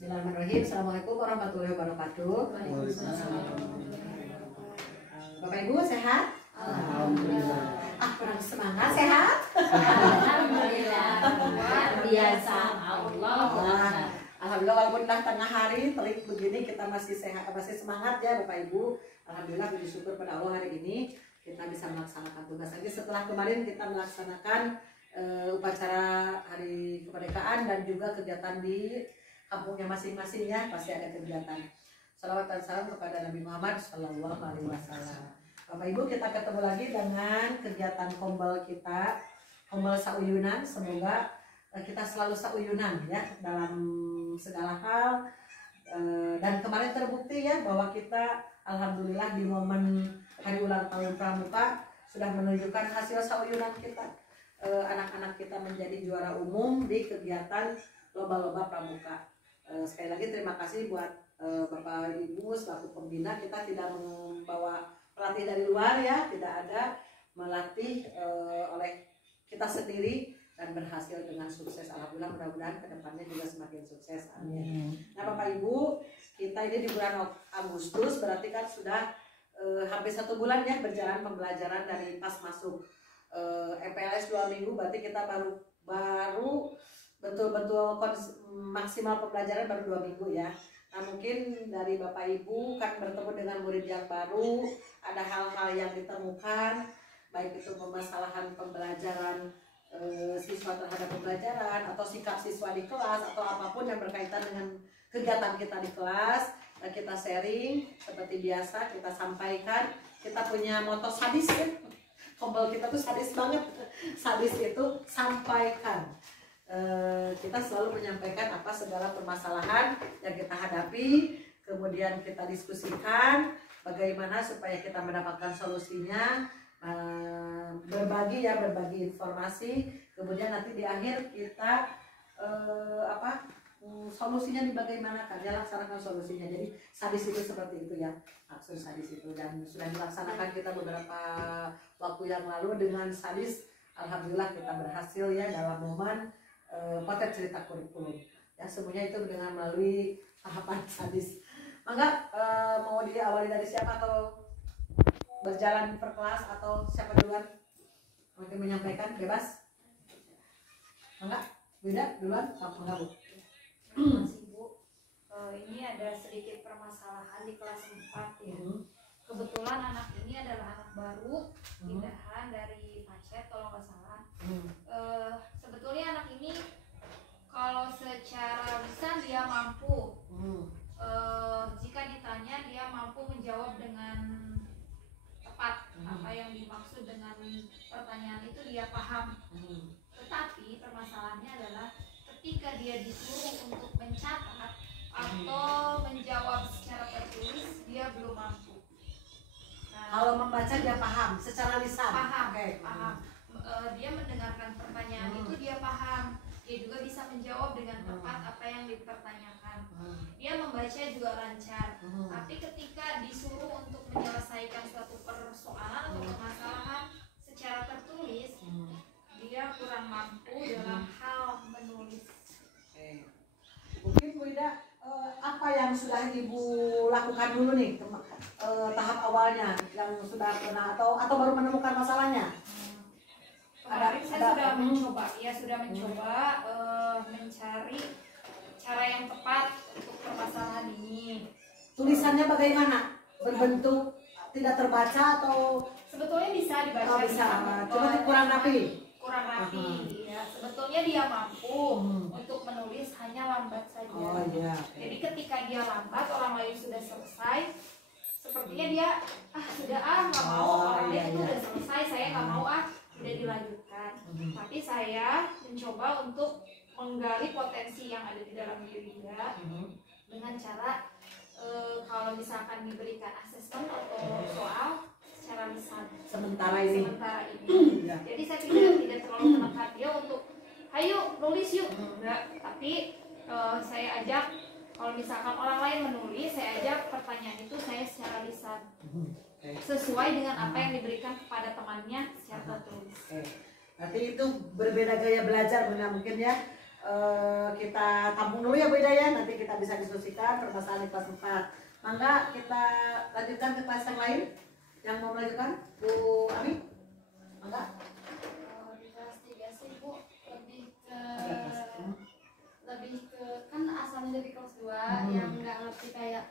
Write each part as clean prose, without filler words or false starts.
Bismillahirrahmanirrahim. Assalamualaikum warahmatullahi wabarakatuh. Bapak Ibu sehat? Alhamdulillah. Kurang semangat sehat? Alhamdulillah. Luar biasa. Alhamdulillah walaupun dah tengah hari terik begini kita masih sehat, masih semangat ya Bapak Ibu. Alhamdulillah puji syukur pada Allah hari ini kita bisa melaksanakan tugas lagi setelah kemarin kita melaksanakan upacara hari kemerdekaan dan juga kegiatan di kampungnya masing-masing ya, pasti ada kegiatan. Salawat dan salam kepada Nabi Muhammad Sallallahu Alaihi Wasallam. Bapak Ibu, kita ketemu lagi dengan kegiatan kombel kita, kombel sauyunan. Semoga kita selalu sauyunan ya dalam segala hal. Dan kemarin terbukti ya bahwa kita alhamdulillah di momen hari ulang tahun Pramuka sudah menunjukkan hasil sauyunan kita. Anak-anak kita menjadi juara umum di kegiatan lomba-lomba Pramuka. Sekali lagi terima kasih buat Bapak Ibu selaku pembina. Kita tidak membawa pelatih dari luar ya, tidak ada, melatih oleh kita sendiri dan berhasil dengan sukses. Alhamdulillah, mudah-mudahan kedepannya juga semakin sukses. Amin. Nah Bapak Ibu, kita ini di bulan Agustus berarti kan sudah hampir 1 bulan ya berjalan pembelajaran dari pas masuk EPLS 2 minggu, berarti kita baru betul-betul maksimal pembelajaran baru 2 minggu ya. Nah mungkin dari Bapak Ibu kan bertemu dengan murid yang baru, ada hal-hal yang ditemukan, baik itu permasalahan pembelajaran siswa terhadap pembelajaran atau sikap siswa di kelas atau apapun yang berkaitan dengan kegiatan kita di kelas. Nah, kita sharing seperti biasa, kita sampaikan. Kita punya moto sadis ya, kombel kita tuh sadis banget. Sadis itu sampaikan. Kita selalu menyampaikan apa segala permasalahan yang kita hadapi, kemudian kita diskusikan bagaimana supaya kita mendapatkan solusinya, berbagi informasi, kemudian nanti di akhir kita solusinya dibagaimanakan, ya laksanakan solusinya. Jadi sadis itu seperti itu ya, maksud sadis itu, dan sudah dilaksanakan kita beberapa waktu yang lalu dengan sadis. Alhamdulillah kita berhasil ya dalam momen potret cerita kurikulum ya, semuanya itu dengan melalui tahapan sadis. Mangga mau diawali dari siapa atau berjalan per kelas atau siapa duluan mungkin menyampaikan, bebas. Mangga beda duluan apa enggak Bu? Terima kasih Bu. Ini ada sedikit permasalahan di kelas 4 ya. Kebetulan anak ini adalah anak baru, pindahan dari Pacet kalau nggak salah. Sebetulnya anak ini kalau secara lisan dia mampu. Jika ditanya dia mampu menjawab dengan tepat apa yang dimaksud dengan pertanyaan itu, dia paham. Tetapi permasalahannya adalah ketika dia disuruh untuk mencatat atau menjawab secara tertulis, dia belum mampu. Kalau membaca dia paham, secara lisan paham, okay. Paham. Dia mendengarkan pertanyaan itu dia paham. Dia juga bisa menjawab dengan tepat apa yang dipertanyakan. Dia membaca juga lancar. Tapi ketika disuruh untuk menyelesaikan suatu persoalan atau permasalahan secara tertulis, dia kurang mampu dalam hal menulis. Mungkin Bu Ida, apa yang sudah Ibu lakukan dulu nih tahap awalnya yang sudah pernah atau baru menemukan masalahnya? Kemarin saya sudah mencoba, mencari cara yang tepat untuk permasalahan ini. Tulisannya bagaimana? Berbentuk tidak terbaca atau sebetulnya bisa dibaca? Bisa, cuma kurang rapi. Kurang rapi, ya. Sebetulnya dia mampu untuk menulis, hanya lambat saja. Iya. Jadi ketika dia lambat, orang lain sudah selesai, sepertinya dia nggak mau, orang lain itu udah selesai, saya nggak mau udah dilanjutkan. Tapi saya mencoba untuk menggali potensi yang ada di dalam diri dia dengan cara kalau misalkan diberikan asesmen atau soal secara lisan. Sementara ini. Jadi saya tidak terlalu menekan dia untuk ayo nulis yuk, enggak. Tapi saya ajak, kalau misalkan orang lain menulis, saya ajak pertanyaan itu saya secara lisan. Sesuai dengan apa yang diberikan kepada temannya secara tertulis. Berarti itu berbeda gaya belajar mungkin ya. kita tampung dulu ya Bu Ida ya, nanti kita bisa diskusikan permasalahan di kelas 4. Mangga kita lanjutkan ke kelas yang lain. Yang mau melanjutkan Bu Ami? Mangga. Di kelas 3 sih Bu lebih ke kan asalnya dari kelas 2 yang nggak ngerti kayak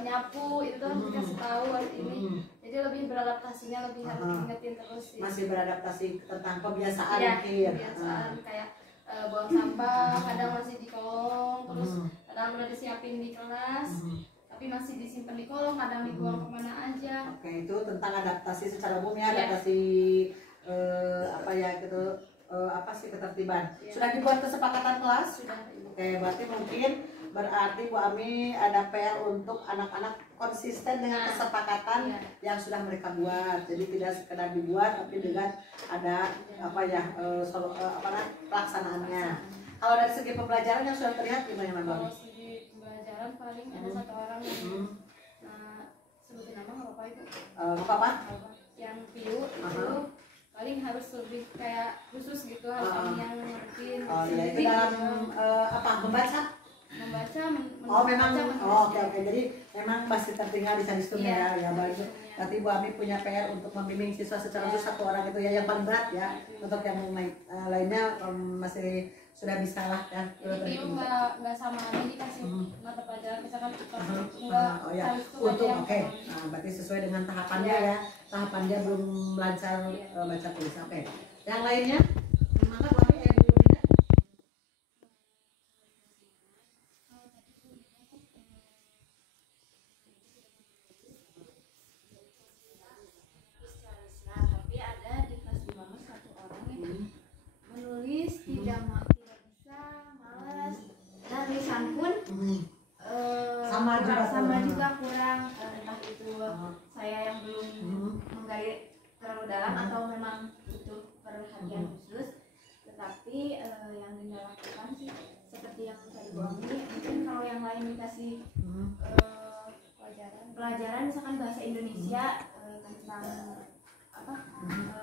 nyapu itu harus dikasih tahu hari ini. Jadi lebih beradaptasinya lebih harus diingetin terus sih. Masih beradaptasi tentang kebiasaan Iya, mungkin. kebiasaan kayak buang sampah kadang masih di kolong, terus kadang udah disiapin di kelas tapi masih disimpan di kolong, kadang dibuang kemana aja. Oke, itu tentang adaptasi secara umum ya, Iya. adaptasi apa ya gitu, apa sih ketertiban. Iya. Sudah dibuat kesepakatan kelas? Sudah Ibu. Oke, berarti Bu Ami ada PR untuk anak-anak konsisten dengan kesepakatan Iya. yang sudah mereka buat. Jadi tidak sekedar dibuat tapi dengan ada apa ya pelaksanaannya. Kalau dari segi pembelajaran yang sudah terlihat gimana Bu Ami? Kalau segi pembelajaran paling ada satu orang yang sebutin nama nggak apa-apa itu. Apa? Yang piu itu paling harus lebih kayak khusus gitu, harus kami yang ngertiin. Oh iya, itu dalam apa membaca? Membaca, Oke. Jadi memang masih tertinggal di Sanistumnya ya baik. Berarti Bu Ami punya PR untuk membimbing siswa secara khusus satu orang itu ya yang paling berat ya. Untuk yang lainnya masih sudah bisa lah ya. Jadi piu nggak sama kami dikasih mata pelajaran misalkan Oh ya, untung oke. Nah, berarti sesuai dengan tahapannya ya. Tahapan dia belum lancar baca tulis. Oke. Yang lainnya? Maka Bu Ami Bu Dina? tapi ada di kelas 5 satu orang yang menulis tidak bisa, malas, dan lisan pun sama juga kurang, entah itu saya yang belum menggali terlalu dalam atau memang butuh perhatian khusus. Tetapi yang Dinda lakukan sih seperti yang tadi Bu Ami, mungkin kalau yang lain dikasih pelajaran misalkan bahasa Indonesia tentang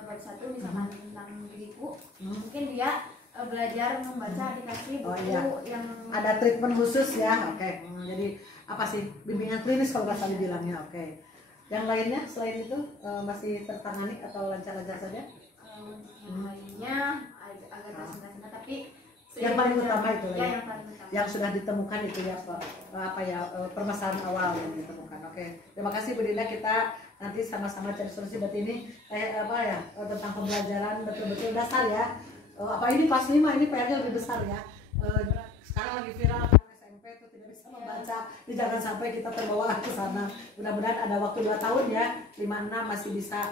bab 1 misalkan tentang diriku, mungkin dia belajar membaca dikasih buku yang ada treatment khusus ya. Oke. Jadi apa sih bimbingan klinis kalau nggak salah dibilangnya. Oke. Yang lainnya selain itu masih tertangani atau lancar-lancar saja? yang lainnya agak tersendat-sendat, tapi yang paling utama itu ya, yang paling utama yang sudah ditemukan itu ya permasalahan awal yang ditemukan. Oke. Terima kasih Bu Dinda, kita nanti sama-sama cari solusi. Berarti ini tentang pembelajaran betul-betul dasar ya. Apa ini kelas 5 ini PR-nya lebih besar ya. Sekarang lagi viral kan SMP itu tidak bisa membaca. Jadi jangan sampai kita terbawa ke sana. Mudah-mudahan ada waktu 2 tahun ya. 5-6 masih bisa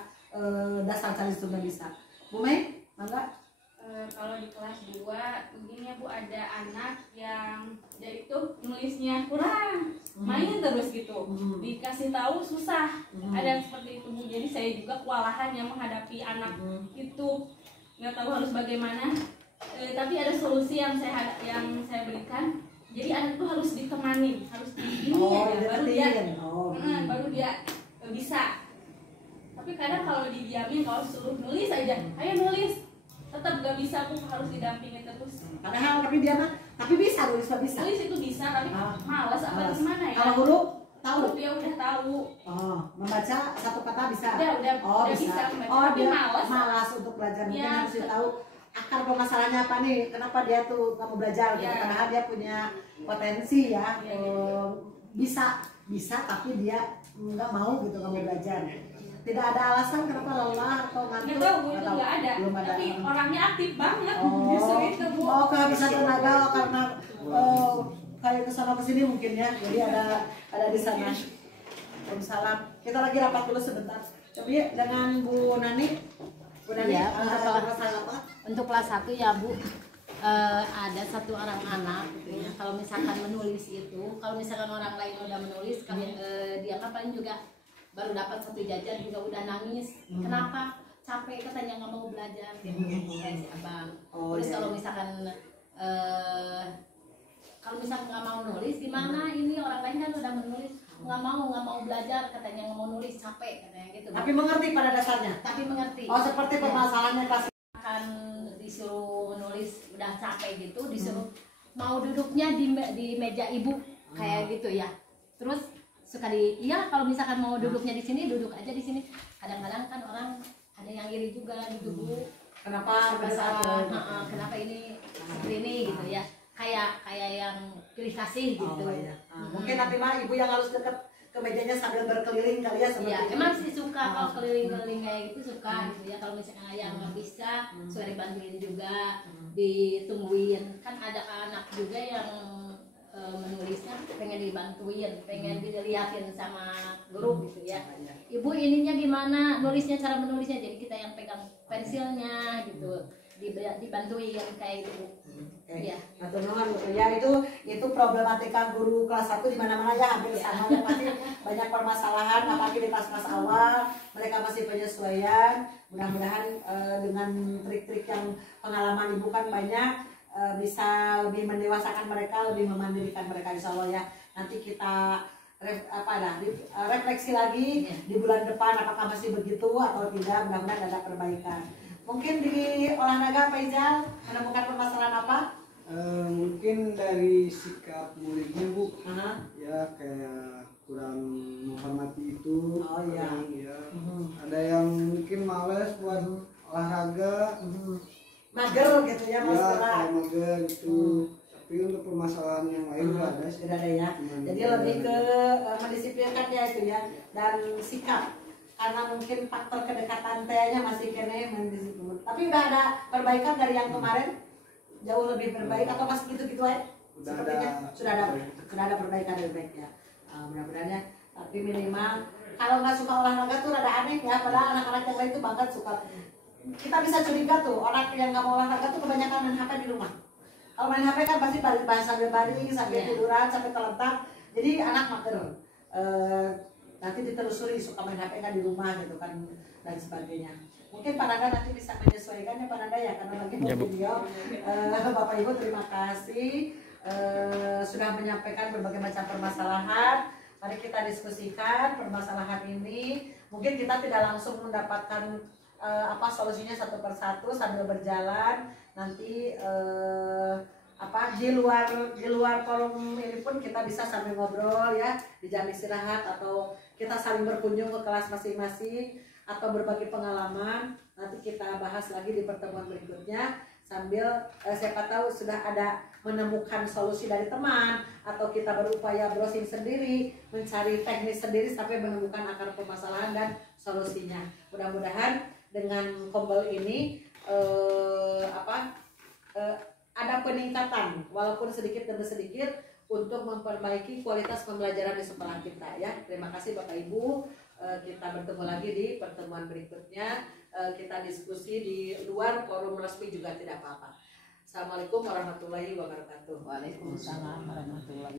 dasar cari sudah bisa. Bu Mei, mangga. Kalau di kelas 2 mungkin ya Bu ada anak yang dia itu nulisnya kurang, main terus gitu, dikasih tahu susah, ada seperti itu Bu. Jadi saya juga kewalahan yang menghadapi anak itu, nggak tahu harus bagaimana. Tapi ada solusi yang saya berikan. Jadi anak itu harus ditemani, harus baru dia bisa. Tapi kadang kalau didiamin, kalau suruh nulis aja, ayo nulis, tetap gak bisa, aku harus didampingi terus. Padahal tapi bisa nulis itu bisa, tapi malas apa gimana ya? Kalau huruf tahu? Dia udah tahu. Membaca satu kata bisa. Udah bisa membaca, tapi malas untuk belajar. Mungkin harus tahu akar permasalahannya apa nih, kenapa dia tuh nggak mau belajar. Padahal dia punya potensi ya. Bisa tapi dia nggak mau gitu, nggak mau belajar. Tidak ada alasan kenapa lelah atau ngantuk? Nggak ada. Belum ada. Tapi orangnya aktif banget. Justru itu Bu. Kehabisan tenaga karena kayak kesana kesini mungkin ya. Jadi ada di sana. Waalaikumsalam. Kita lagi rapat dulu sebentar. Tapi dengan Bu Nani. Bu Nani, ya, untuk kelas 1 ya Bu. Ada satu orang anak gitu ya. Kalau misalkan menulis itu, kalau misalkan orang lain udah menulis, dia kan paling juga baru dapat 1 jajan juga udah nangis. Kenapa? Capek katanya, nggak mau belajar gitu. Kayak si abang. Terus kalau misalkan nggak mau nulis, gimana? Ini orang lain kan udah menulis, nggak mau belajar katanya, nggak mau nulis, capek katanya gitu. Tapi mengerti pada dasarnya. Tapi mengerti. Seperti permasalahannya kelas akan disuruh menulis udah capek gitu disuruh mau duduknya di meja ibu kayak gitu ya. Terus suka iya kalau misalkan mau duduknya di sini duduk aja di sini. Kadang-kadang kan orang ada yang iri juga gitu Bu. Kenapa Kenapa ini seperti ini gitu ya. Kayak yang pilih kasih gitu. Iya. Mungkin nanti mah ibu yang harus dekat ke mejanya sambil berkeliling kali ya seperti Iya, itu. emang sih suka kalau keliling-keliling kayak gitu suka gitu ya. Kalau misalkan yang nggak bisa, suka dibantuin juga, ditungguin. Kan ada anak juga yang menulisnya pengen dibantuin, pengen dilihatin sama guru gitu ya. Ibu ininya gimana, nulisnya cara menulisnya, jadi kita yang pegang pensilnya gitu, dibantuin kayak gitu. Iya. Atau ya itu problematika guru kelas 1 di mana-mana ya hampir sama ya, pasti banyak permasalahan apalagi di kelas-kelas awal mereka masih penyesuaian. Mudah-mudahan dengan trik-trik yang pengalaman ibu kan banyak bisa lebih mendewasakan mereka, lebih memandirikan mereka insya Allah ya. Nanti kita refleksi lagi di bulan depan apakah masih begitu atau tidak. Mudah-mudahan ada perbaikan. Mungkin di olahraga Pak Izal menemukan permasalahan apa? Mungkin dari sikap muridnya Bu, ya kayak kurang menghormati itu. Kadang, ya. Ada yang mungkin males buat olahraga, mager gitu ya Mas. Kayak mager gitu. Tapi untuk permasalahan yang lain ada sih. Tidak ada ya. Jadi lebih ke mendisiplinkan ya itu ya, dan sikap. Karena mungkin faktor kedekatan tehnya masih kene mendisiplin. Tapi udah ada perbaikan dari yang kemarin? Jauh lebih berbaik atau masih gitu-gitu aja? Sepertinya sudah ada perbaikan lebih baik ya. Mudah-mudahan ya. Tapi minimal kalau nggak suka olahraga tuh rada aneh ya. Padahal anak-anak yang lain tuh banget suka. Kita bisa curiga tuh orang yang nggak mau olahraga tuh kebanyakan main HP di rumah. Kalau main HP kan pasti bahas sambil baring, sambil tiduran, sampai terlentang. Jadi anak mager. Nanti ditelusuri suka main HP kan di rumah gitu kan dan sebagainya. Mungkin Pak Nanda nanti bisa menyesuaikannya Pak Nanda ya, karena lagi mau video. Bapak Ibu terima kasih sudah menyampaikan berbagai macam permasalahan. Mari kita diskusikan permasalahan ini. Mungkin kita tidak langsung mendapatkan solusinya satu persatu sambil berjalan. Nanti di luar forum ini pun kita bisa sambil ngobrol ya di jam istirahat, atau kita saling berkunjung ke kelas masing-masing atau berbagi pengalaman. Nanti kita bahas lagi di pertemuan berikutnya sambil siapa tahu sudah ada menemukan solusi dari teman, atau kita berupaya browsing sendiri, mencari teknis sendiri sampai menemukan akar permasalahan dan solusinya. Mudah-mudahan dengan Kombel ini ada peningkatan walaupun sedikit demi sedikit untuk memperbaiki kualitas pembelajaran di sekolah kita ya. Terima kasih Bapak Ibu. Kita bertemu lagi di pertemuan berikutnya. Kita diskusi di luar forum resmi juga tidak apa-apa. Assalamualaikum warahmatullahi wabarakatuh. Waalaikumsalam warahmatullahi wabarakatuh.